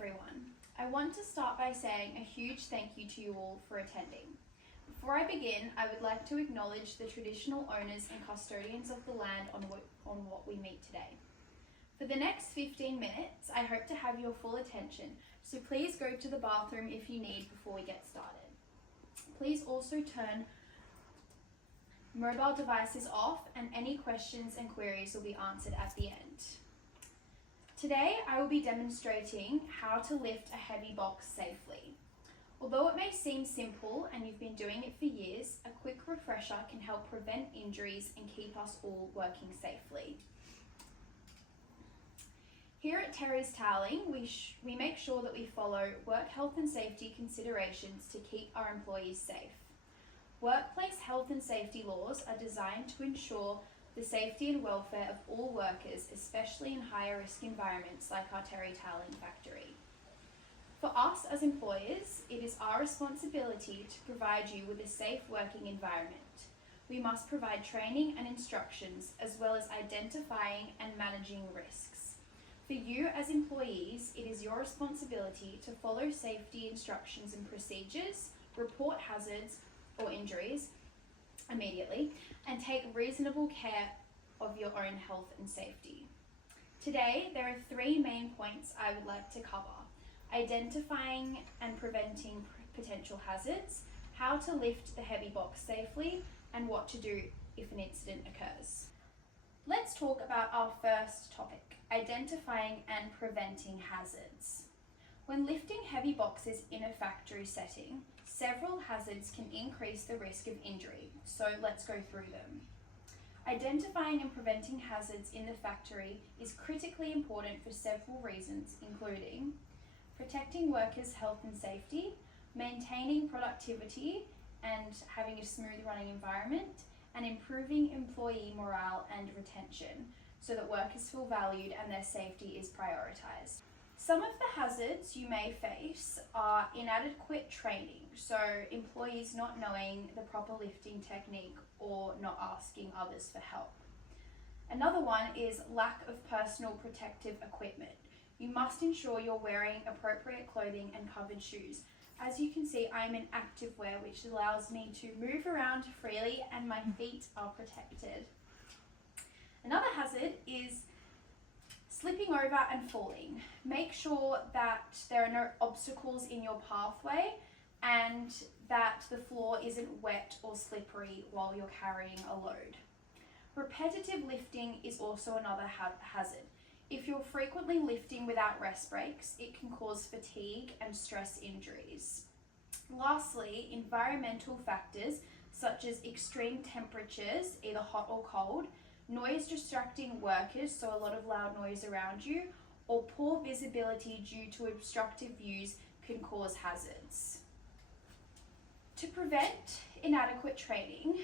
everyone. I want to start by saying a huge thank you to you all for attending. Before I begin, I would like to acknowledge the traditional owners and custodians of the land on what we meet today. For the next 15 minutes, I hope to have your full attention, so please go to the bathroom if you need before we get started. Please also turn mobile devices off, and any questions and queries will be answered at the end. Today, I will be demonstrating how to lift a heavy box safely. Although it may seem simple and you've been doing it for years, a quick refresher can help prevent injuries and keep us all working safely. Here at Terry's Toweling, we make sure that we follow work health and safety considerations to keep our employees safe. Workplace health and safety laws are designed to ensure the safety and welfare of all workers, especially in higher risk environments like our Terry Toweling factory. For us as employers, it is our responsibility to provide you with a safe working environment. We must provide training and instructions, as well as identifying and managing risks. For you as employees, it is your responsibility to follow safety instructions and procedures, report hazards or injuries immediately, and take reasonable care of your own health and safety. Today, there are 3 main points I would like to cover: identifying and preventing potential hazards, how to lift the heavy box safely, and what to do if an incident occurs. Let's talk about our first topic, identifying and preventing hazards. When lifting heavy boxes in a factory setting, several hazards can increase the risk of injury, so let's go through them. Identifying and preventing hazards in the factory is critically important for several reasons, including protecting workers' health and safety, maintaining productivity and having a smooth running environment, and improving employee morale and retention so that workers feel valued and their safety is prioritised. Some of the hazards you may face are inadequate training, so employees not knowing the proper lifting technique or not asking others for help. Another one is lack of personal protective equipment. You must ensure you're wearing appropriate clothing and covered shoes. As you can see, I'm in active wear, which allows me to move around freely and my feet are protected. Another hazard is slipping over and falling. Make sure that there are no obstacles in your pathway and that the floor isn't wet or slippery while you're carrying a load. Repetitive lifting is also another hazard. If you're frequently lifting without rest breaks, it can cause fatigue and stress injuries. Lastly, environmental factors such as extreme temperatures, either hot or cold, noise distracting workers, so a lot of loud noise around you, or poor visibility due to obstructive views can cause hazards. To prevent inadequate training,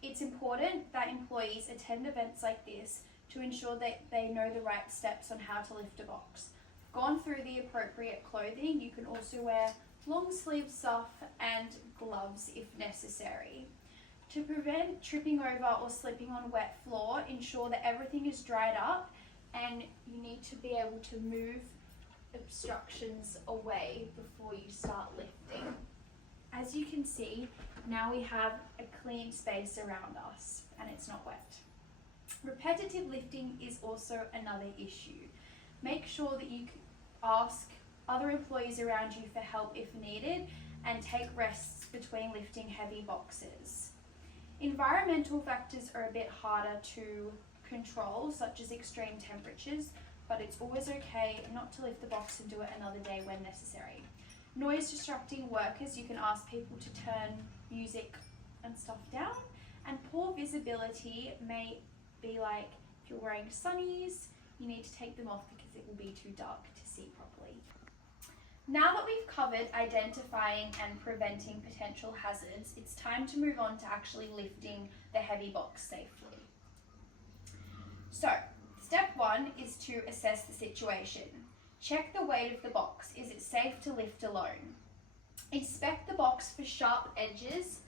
it's important that employees attend events like this to ensure that they know the right steps on how to lift a box. Gone through the appropriate clothing, you can also wear long sleeve stuff and gloves if necessary. To prevent tripping over or slipping on wet floor, ensure that everything is dried up and you need to be able to move obstructions away before you start lifting. As you can see, now we have a clean space around us and it's not wet. Repetitive lifting is also another issue. Make sure that you ask other employees around you for help if needed and take rests between lifting heavy boxes. Environmental factors are a bit harder to control, such as extreme temperatures, but it's always okay not to lift the box and do it another day when necessary. Noise distracting workers, you can ask people to turn music and stuff down, and poor visibility may be like if you're wearing sunnies, you need to take them off because it will be too dark to see properly. Now that we've covered identifying and preventing potential hazards, it's time to move on to actually lifting the heavy box safely. So, step 1 is to assess the situation. Check the weight of the box. Is it safe to lift alone? Inspect the box for sharp edges,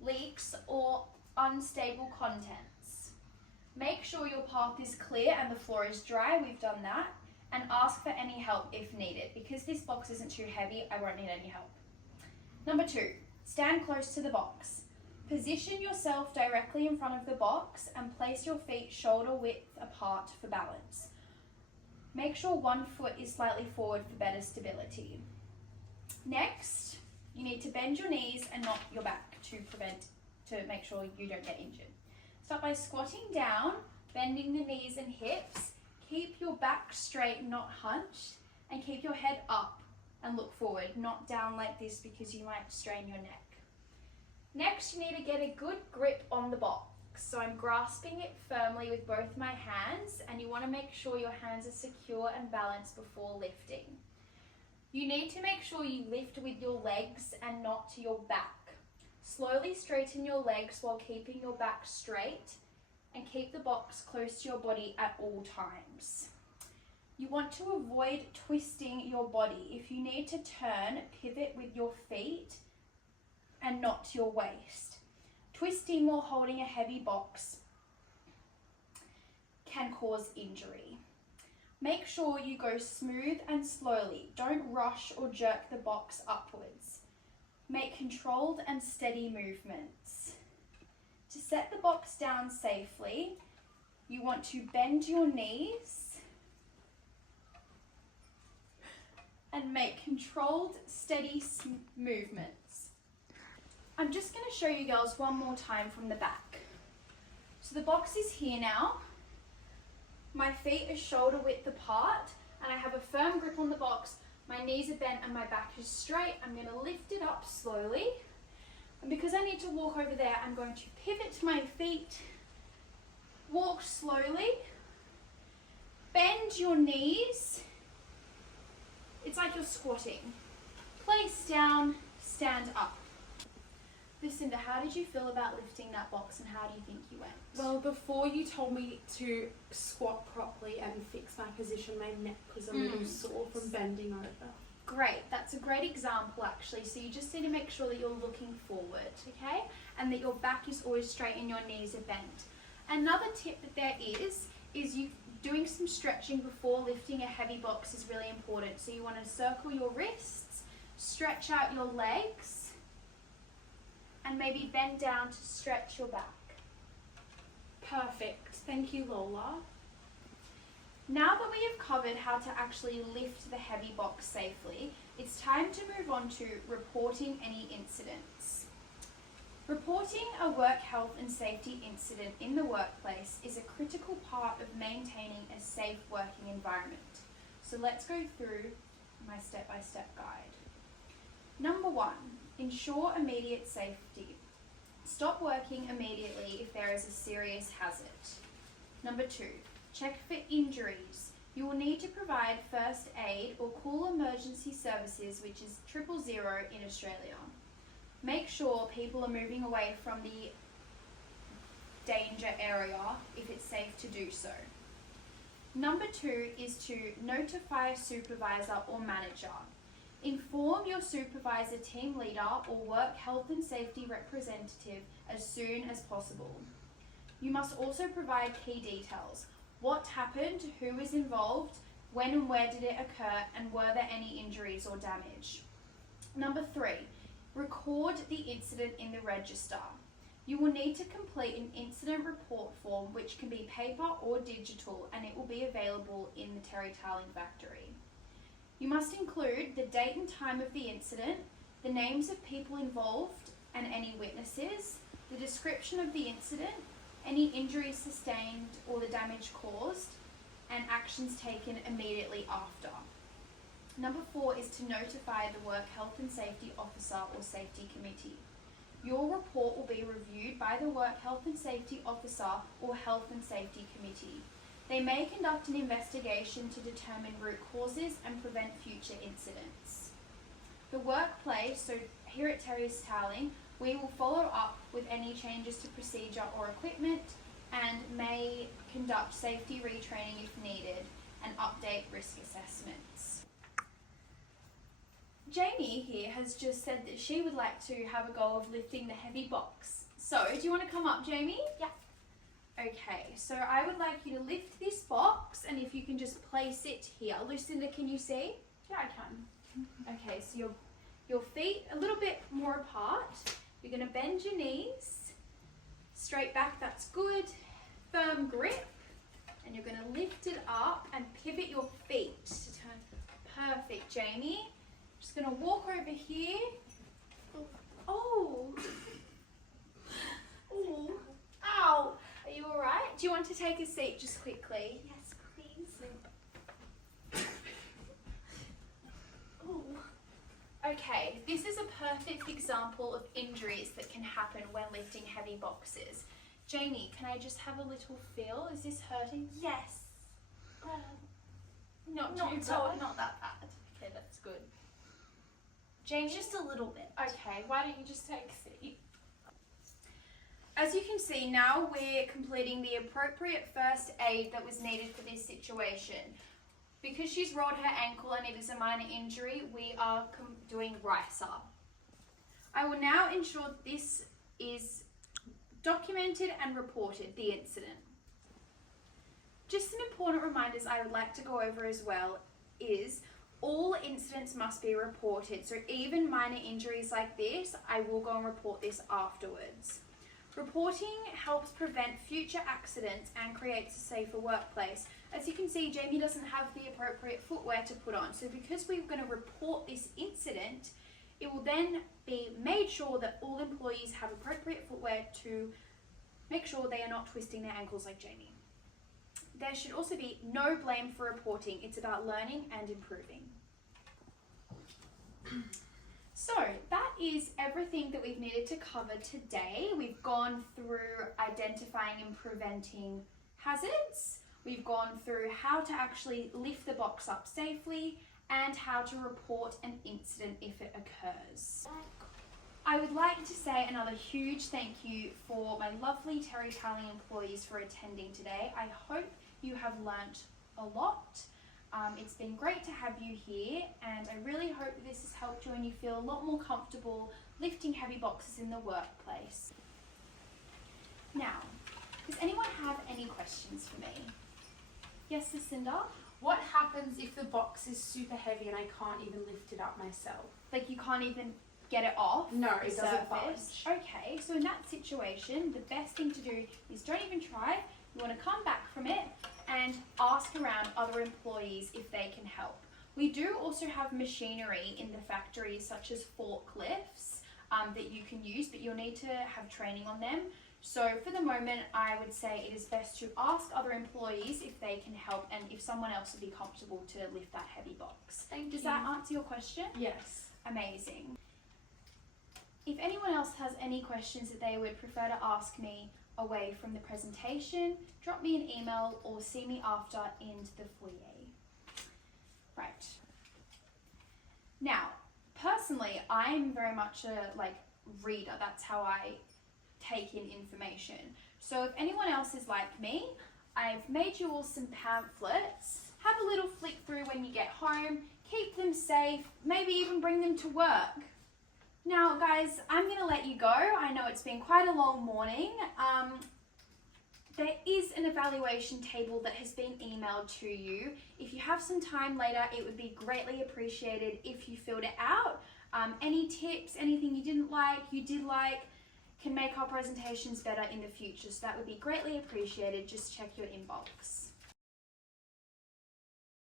leaks, or unstable contents. Make sure your path is clear and the floor is dry. We've done that. and ask for any help if needed. Because this box isn't too heavy, I won't need any help. Number 2, stand close to the box. Position yourself directly in front of the box and place your feet shoulder width apart for balance. Make sure one foot is slightly forward for better stability. Next, you need to bend your knees and not your back to make sure you don't get injured. Start by squatting down, bending the knees and hips. Keep your back straight, not hunched, and keep your head up and look forward, not down like this because you might strain your neck. Next, you need to get a good grip on the box. So I'm grasping it firmly with both my hands, and you want to make sure your hands are secure and balanced before lifting. You need to make sure you lift with your legs and not to your back. Slowly straighten your legs while keeping your back straight, and keep the box close to your body at all times. You want to avoid twisting your body. If you need to turn, pivot with your feet and not your waist. Twisting while holding a heavy box can cause injury. Make sure you go smooth and slowly. Don't rush or jerk the box upwards. Make controlled and steady movements. To set the box down safely, you want to bend your knees and make controlled, steady movements. I'm just going to show you girls one more time from the back. So the box is here now. My feet are shoulder width apart and I have a firm grip on the box. My knees are bent and my back is straight. I'm going to lift it up slowly. And because I need to walk over there, I'm going to pivot to my feet, walk slowly, bend your knees. It's like you're squatting. Place down, stand up. Lucinda, how did you feel about lifting that box and how do you think you went? Well, before you told me to squat properly and fix my position, my neck was a little sore from bending over. Great, that's a great example actually. So you just need to make sure that you're looking forward, okay? And that your back is always straight and your knees are bent. Another tip that there is you doing some stretching before lifting a heavy box is really important. So you want to circle your wrists, stretch out your legs, and maybe bend down to stretch your back. Perfect. Thank you, Lola. Now that we have covered how to actually lift the heavy box safely, it's time to move on to reporting any incidents. Reporting a work health and safety incident in the workplace is a critical part of maintaining a safe working environment. So let's go through my step-by-step guide. Number 1, ensure immediate safety. Stop working immediately if there is a serious hazard. Number 2, check for injuries. You will need to provide first aid or call emergency services, which is 000 in Australia. Make sure people are moving away from the danger area if it's safe to do so. Number 2 is to notify a supervisor or manager. Inform your supervisor, team leader, or work health and safety representative as soon as possible. You must also provide key details. What happened, who was involved, when and where did it occur, and were there any injuries or damage? Number 3, record the incident in the register. You will need to complete an incident report form, which can be paper or digital, and it will be available in the Terry Tarling factory. You must include the date and time of the incident, the names of people involved and any witnesses, the description of the incident, any injuries sustained or the damage caused, and actions taken immediately after. Number 4 is to notify the Work Health and Safety Officer or Safety Committee. Your report will be reviewed by the Work Health and Safety Officer or Health and Safety Committee. They may conduct an investigation to determine root causes and prevent future incidents. The workplace, so here at Terry's Tarling, we will follow up with any changes to procedure or equipment and may conduct safety retraining if needed and update risk assessments. Jamie here has just said that she would like to have a go of lifting the heavy box. So, do you want to come up, Jamie? Yeah. Okay, so I would like you to lift this box, and if you can just place it here. Lucinda, can you see? Yeah, I can. Okay, so your feet a little bit more apart. You're going to bend your knees, straight back, that's good. Firm grip, and you're going to lift it up and pivot your feet to turn. Perfect, Jamie. Just going to walk over here. Oh. Oh. Ow. Are you all right? Do you want to take a seat just quickly? Yes, please. Oh. Okay, this is a perfect example of injuries that can happen when lifting heavy boxes. Jamie, can I just have a little feel? Is this hurting? Yes. Not Not too so, bad. not that bad. Okay, that's good. Jamie, Just a little bit. Okay, why don't you just take a seat? as you can see, now we're completing the appropriate first aid that was needed for this situation. Because she's rolled her ankle and it is a minor injury, we are doing RISA. I will now ensure that this is documented and reported, the incident. Just some important reminders I would like to go over as well is all incidents must be reported. So even minor injuries like this, I will go and report this afterwards. Reporting helps prevent future accidents and creates a safer workplace. As you can see, Jamie doesn't have the appropriate footwear to put on. So because we're going to report this incident, it will then be made sure that all employees have appropriate footwear to make sure they are not twisting their ankles like Jamie. There should also be no blame for reporting. It's about learning and improving. So that is everything that we've needed to cover today. We've gone through identifying and preventing hazards. We've gone through how to actually lift the box up safely and how to report an incident if it occurs. I would like to say another huge thank you for my lovely Terry Tally employees for attending today. I hope you have learnt a lot. It's been great to have you here, and I really hope that this has helped you and you feel a lot more comfortable lifting heavy boxes in the workplace. Now, does anyone have any questions for me? Yes, Lucinda? What happens if the box is super heavy and I can't even lift it up myself? Like you can't even get it off? No, the it doesn't surface? budge. Okay, so in that situation, the best thing to do is don't even try. You want to come back from it and ask around other employees if they can help. We do also have machinery in the factory such as forklifts that you can use, but you'll need to have training on them. So for the moment, I would say it is best to ask other employees if they can help and if someone else would be comfortable to lift that heavy box. Does that answer your question? Yes. Amazing. If anyone else has any questions that they would prefer to ask me away from the presentation, drop me an email or see me after in the foyer. Right. Now, personally, I'm very much a reader. That's how I take in information. So if anyone else is like me, I've made you all some pamphlets. Have a little flick through when you get home. Keep them safe. Maybe even bring them to work. Now, guys, I'm going to let you go. I know it's been quite a long morning. There is an evaluation table that has been emailed to you. If you have some time later, it would be greatly appreciated if you filled it out. Any tips, anything you didn't like, you did like, can make our presentations better in the future. So that would be greatly appreciated. Just check your inbox.